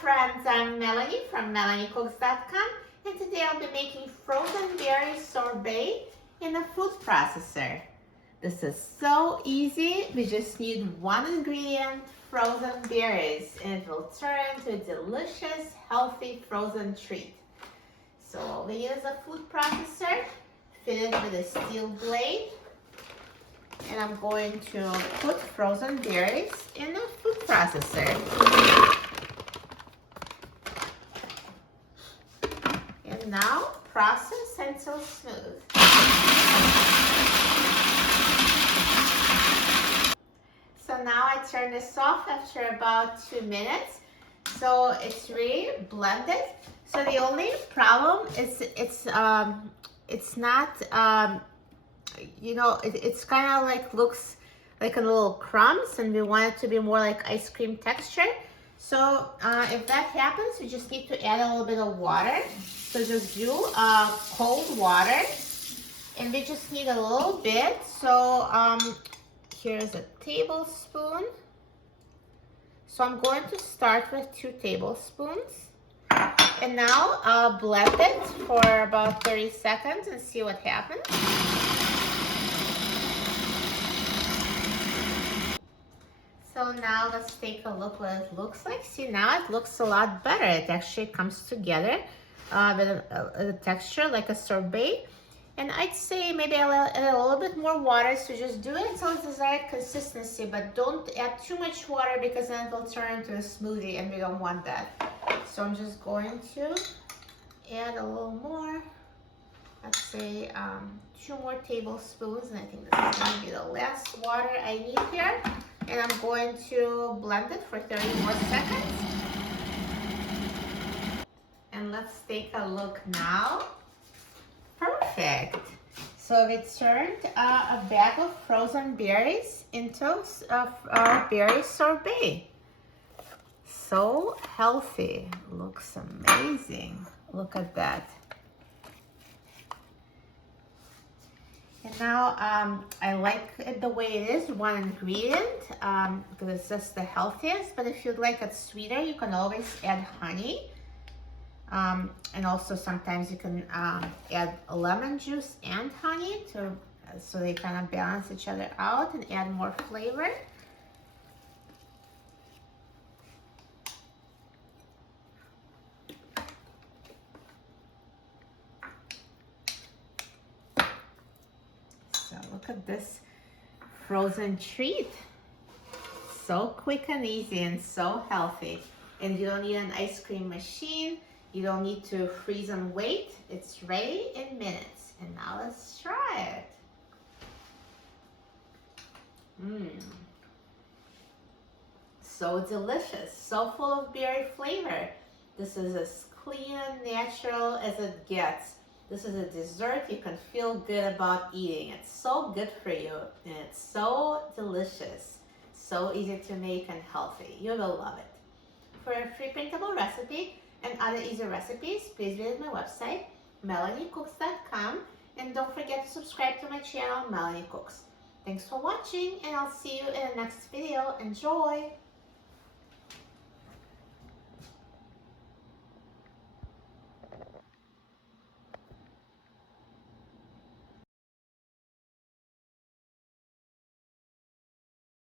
friends, I'm Melanie from MelanieCooks.com, and today I'll be making frozen berry sorbet in a food processor. This is so easy. We just need one ingredient, frozen berries, and it will turn into a delicious, healthy frozen treat. So we use a food processor, fitted with a steel blade, and I'm going to put frozen berries in a food processor. And now process until smooth. So now I turn this off after about 2 minutes. So it's really blended. So the only problem is it's not it's kind of like looks like a little crumbs, and we want it to be more like ice cream texture. So if that happens, you just need to add a little bit of water. So just do cold water, and we just need a little bit. So here's a tablespoon. So I'm going to start with 2 tablespoons. And now I'll blend it for about 30 seconds and see what happens. So now let's take a look what it looks like. See, now it looks a lot better. It actually comes together with a texture like a sorbet. And I'd say maybe I'll add a little bit more water, so just do it until it's desired consistency, but don't add too much water because then it will turn into a smoothie and we don't want that. So I'm just going to add a little more, let's say 2 more tablespoons, and I think this is going to be the last water I need here. And I'm going to blend it for 30 more seconds. And let's take a look now. Perfect. So we turned a bag of frozen berries into berry sorbet. So healthy. Looks amazing. Look at that. And now I like it the way it is, one ingredient, because it's just the healthiest. But if you'd like it sweeter, you can always add honey. And also sometimes you can add lemon juice and honey so they kind of balance each other out and add more flavor. So look at this frozen treat. So quick and easy and so healthy. And you don't need an ice cream machine. You don't need to freeze and wait. It's ready in minutes. And now let's try it. So delicious, so full of berry flavor. This is as clean and natural as it gets. This is a dessert you can feel good about eating. It's so good for you, and it's so delicious. So easy to make and healthy. You will love it. For a free printable recipe and other easy recipes, please visit my website, MelanieCooks.com, and don't forget to subscribe to my channel, Melanie Cooks. Thanks for watching, and I'll see you in the next video. Enjoy!